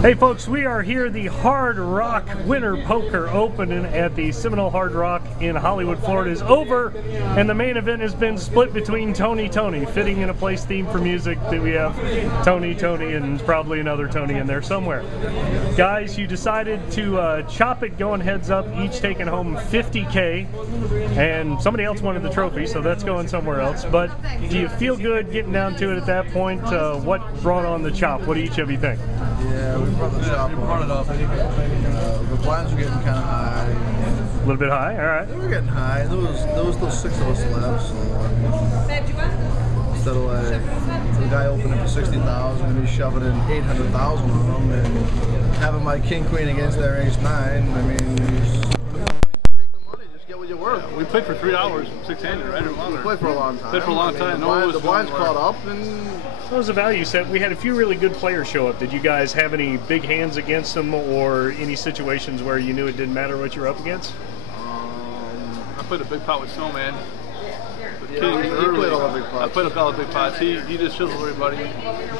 Hey folks, we are here the Hard Rock Winter Poker Open at the Seminole Hard Rock in Hollywood, Florida is over, and the main event has been split between Tony, fitting in a place theme for music that we have Tony, and probably another Tony in there somewhere. Guys, you decided to chop it going heads up, each taking home $50K, and somebody else wanted the trophy, so that's going somewhere else. But do you feel good getting down to it at that point? What brought on the chop? What do each of you think? Yeah, we brought the chop on. The blinds were getting kind of high. A little bit high, all right. They were getting high. There was still 6 of us left, so instead of like the guy opening for 60,000 and me shoving in 800,000 on them and having my king queen against their ace 9, I mean, take the money, just get what you're worth. Yeah, we played for 3 hours, 600, right? Or longer. We played for a long time. Played for a long time. The blinds caught up and. So it was a value set. We had a few really good players show up. Did you guys have any big hands against them or any situations where you knew it didn't matter what you were up against? I played a big pot with Snowman. Yeah, he played all the big pots. I played all the big pots. He just chiseled everybody.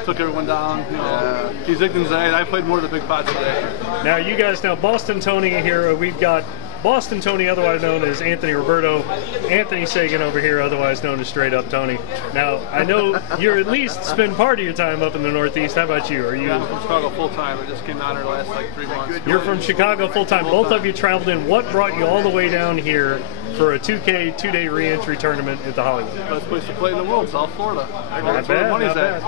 Took everyone down. You know, yeah. He's Ignorant. I played more of the big pots today. Now you guys, Boston Tony here, we've got Boston Tony, otherwise known as Anthony Roberto, Anthony Sagan over here, otherwise known as Straight Up Tony. Now, I know you're at least spend part of your time up in the Northeast. How about you? Are you? I'm from Chicago full time. I just came down here the last like 3 months. You're from Chicago full time. Both of you traveled in. What brought you all the way down here for a 2K 2-day re-entry tournament at the Hollywood? Best place to play in the world, South Florida. Not bad, not bad.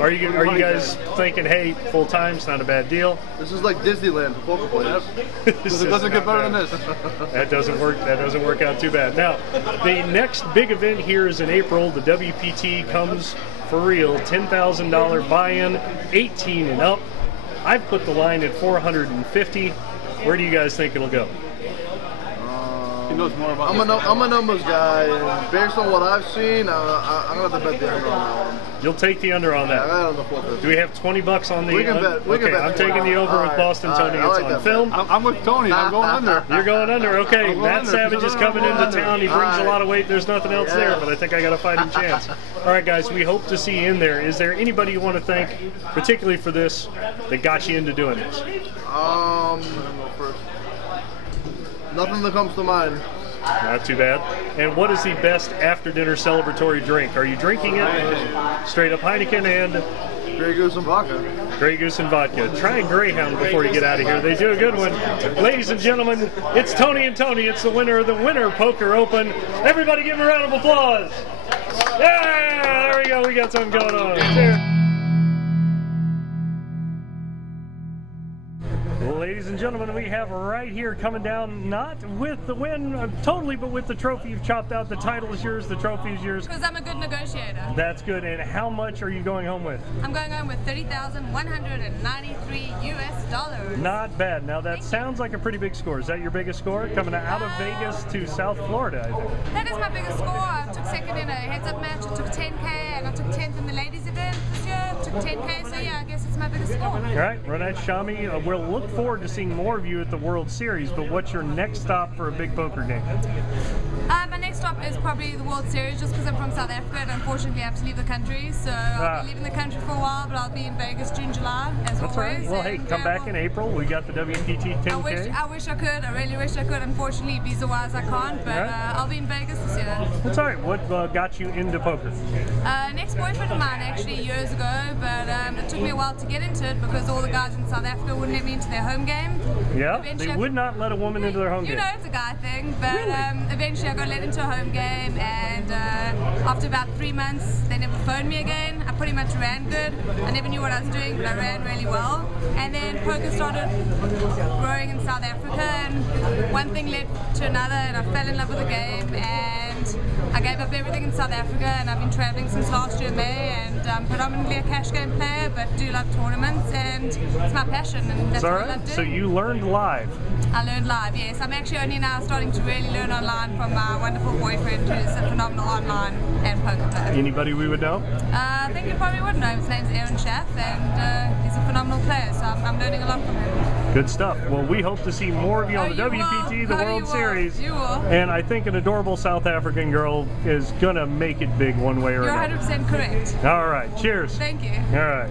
Are you guys thinking, hey, full time's not a bad deal? This is like Disneyland for poker players. It doesn't get better than this. That doesn't work out too bad. Now, the next big event here is in April. The WPT comes for real. $10,000 buy-in, 18 and up. I've put the line at 450. Where do you guys think it'll go? He knows more about I'm a numbers guy, and based on what I've seen, I'm going to have to bet the under on that one. You'll take the under on that. Yeah, on the 450. Do we have 20 bucks on the We can bet. We can bet. I'm taking the over with Boston Tony. It's on film. I'm with Tony. I'm going under. You're going under. Okay, Matt under. Savage is coming into town. He brings a lot of weight. There's nothing else there, but I think I got a fighting chance. All right, guys, we hope to see you in there. Is there anybody you want to thank, particularly for this, that got you into doing this? Nothing that comes to mind. Not too bad. And what is the best after-dinner celebratory drink? Are you drinking it? Straight up Heineken and Grey Goose and vodka. Grey Goose and vodka. Try Greyhound before you get out of here. They do a good one. Ladies and gentlemen, it's Tony and Tony. It's the winner of the Winter Poker Open. Everybody give him a round of applause. Yeah, there we go. We got something going on. Cheers. Ladies and gentlemen, we have right here coming down, not with the win totally, but with the trophy you've chopped out. The title is yours, the trophy is yours. Because I'm a good negotiator. That's good. And how much are you going home with? I'm going home with $30,193 US. Not bad. Now that sounds like a pretty big score. Is that your biggest score? Coming out of Vegas to South Florida, I think. That is my biggest score. I took second in a heads-up match. I took 10K, and I took 10th in the ladies event this year. I took 10K, so yeah, I guess it's my biggest score. All right, Ronit Chamani, we'll look forward to seeing more of you at the World Series, but what's your next stop for a big poker game? My next stop is probably the World Series, just because I'm from South Africa and unfortunately I have to leave the country. So I'll be leaving the country for a while, but I'll be in Vegas June, July, as That's always. Right. Well, hey, come back in April. We got the WPT 10K. I wish I could. I really wish I could. Unfortunately, visa-wise, I can't. But I'll be in Vegas this year. That's all right. What got you into poker? An ex-boyfriend of mine, actually, years ago. But it took me a while to get into it because all the guys in South Africa wouldn't let me into their home game. Yeah, they would not let a woman into their home game. You know, it's a guy thing. But eventually I got let into a home game, and after about 3 months, they never phoned me again. I pretty much ran good. I never knew what I was doing, but I ran really well. And then poker started growing in South Africa, and one thing led to another, and I fell in love with the game, and I gave up everything in South Africa, and I've been traveling since last year May, and I'm predominantly a cash game player, but do love tournaments, and it's my passion, and that's what I love doing. So you learned live? I learned live, yes. I'm actually only now starting to really learn online from my wonderful boyfriend, who's a phenomenal online and poker player. Anybody we would know? I think you probably would know. His name's Aaron Schaff, and he's a phenomenal player, so I'm learning a lot from him. Good stuff. Well, we hope to see more of you on the WPT, the World Series. You will. And I think an adorable South African girl is going to make it big one way or another. You're 100% correct. All right. Cheers. Thank you. All right.